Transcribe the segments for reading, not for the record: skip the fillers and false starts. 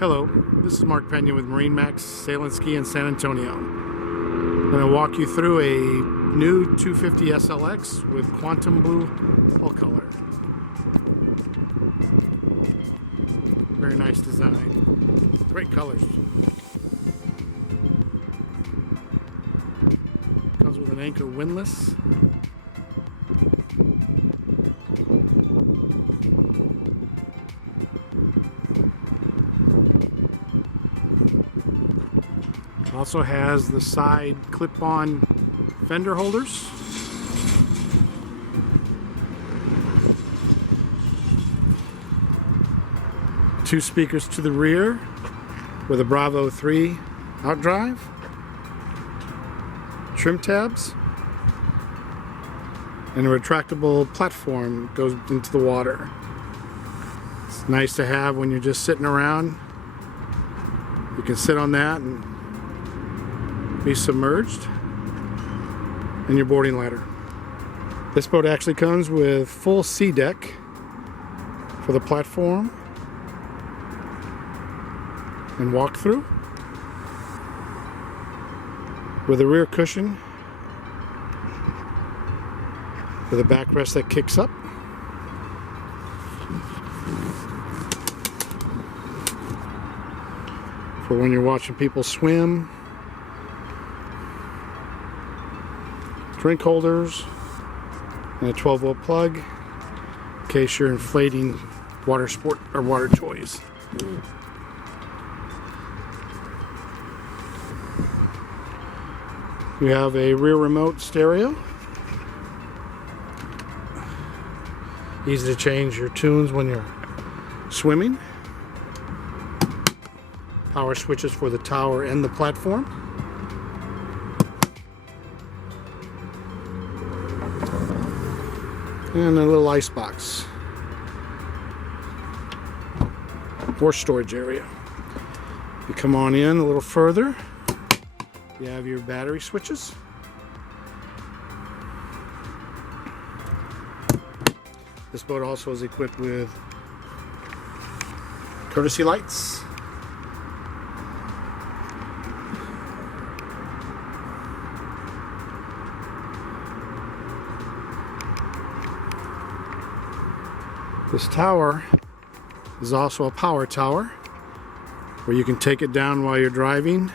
Hello, this is Mark Pena with Marine Max Sail and Ski in San Antonio. I'm going to walk you through a new 250 SLX with quantum blue hull color. Very nice design. Great colors. Comes with an anchor windlass. Also has the side clip-on fender holders. Two speakers to the rear with a Bravo 3 outdrive. Trim tabs. And a retractable platform goes into the water. It's nice to have when you're just sitting around. You can sit on that and be submerged, and your boarding ladder. This boat actually comes with full sea deck for the platform and walk through, with a rear cushion with a backrest that kicks up. For when you're watching people swim. Drink holders and a 12-volt plug in case you're inflating water sport or water toys. You have a rear remote stereo. Easy to change your tunes when you're swimming. Power switches for the tower and the platform. And a little ice box or storage area. You come on in a little further, you have your battery switches. This boat also is equipped with courtesy lights. This tower is also a power tower where you can take it down while you're driving.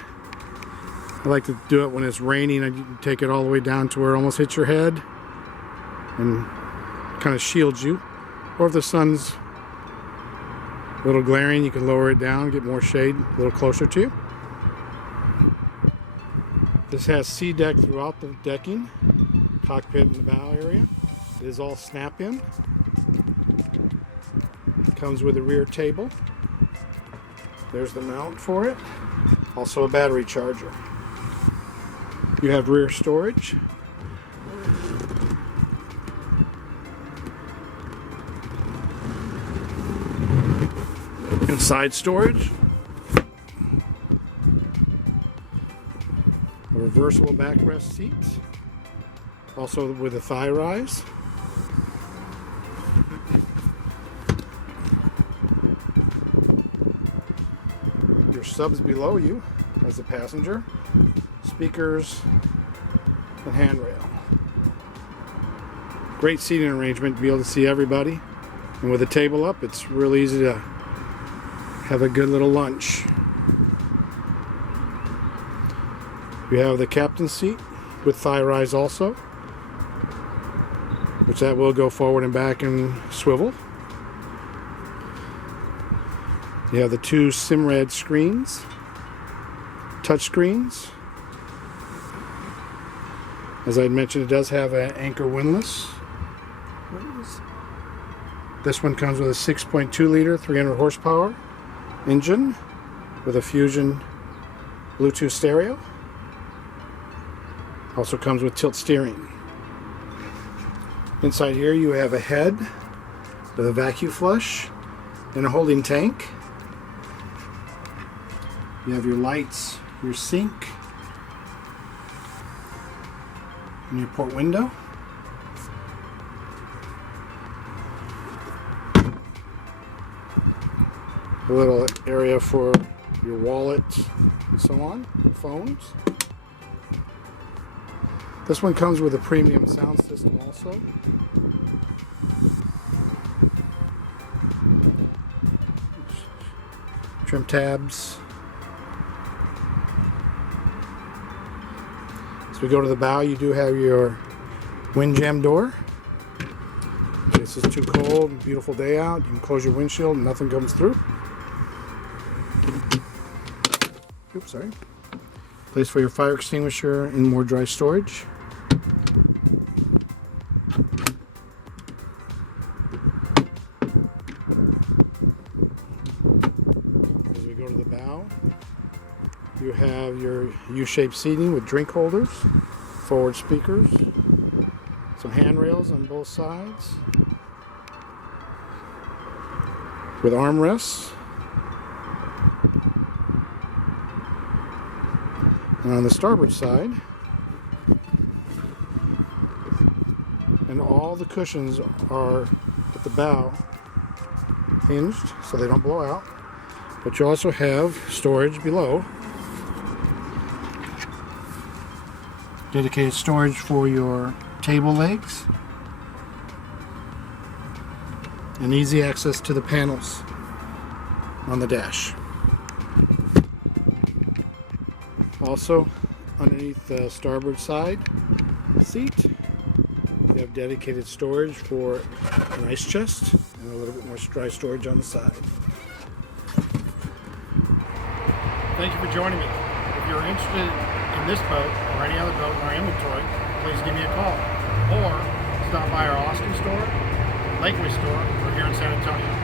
I like to do it when it's raining. You can take it all the way down to where it almost hits your head and kind of shields you. Or if the sun's a little glaring, you can lower it down, get more shade a little closer to you. This has sea deck throughout the decking, cockpit in the bow area. It is all snap-in. Comes with a rear table. There's the mount for it. Also a battery charger. You have rear storage. And side storage. A reversible backrest seat. Also with a thigh rise. Your subs below you as a passenger, speakers, and handrail. Great seating arrangement to be able to see everybody, and with the table up, it's real easy to have a good little lunch. You have the captain's seat with thigh rise also, which that will go forward and back and swivel. You have the two Simrad screens, touch screens. As I mentioned, it does have an anchor windlass. This one comes with a 6.2 liter, 300 horsepower engine with a Fusion Bluetooth stereo. Also comes with tilt steering. Inside here you have a head with a vacuum flush and a holding tank. You have your lights, your sink, and your port window. A little area for your wallet and so on, phones. This one comes with a premium sound system also. Trim tabs. As we go to the bow, you do have your wind jam door. In case it's too cold, beautiful day out, you can close your windshield and nothing comes through. Oops, sorry. Place for your fire extinguisher and more dry storage. As we go to the bow, you have your U-shaped seating with drink holders, forward speakers, some handrails on both sides with armrests. And on the starboard side, and all the cushions are at the bow hinged so they don't blow out, but you also have storage below. Dedicated storage for your table legs and easy access to the panels on the dash. Also, underneath the starboard side seat, you have dedicated storage for an ice chest and a little bit more dry storage on the side. Thank you for joining me. If you're interested in this boat or any other boat in our inventory, please give me a call or stop by our Austin store, Lakeway store, or here in San Antonio.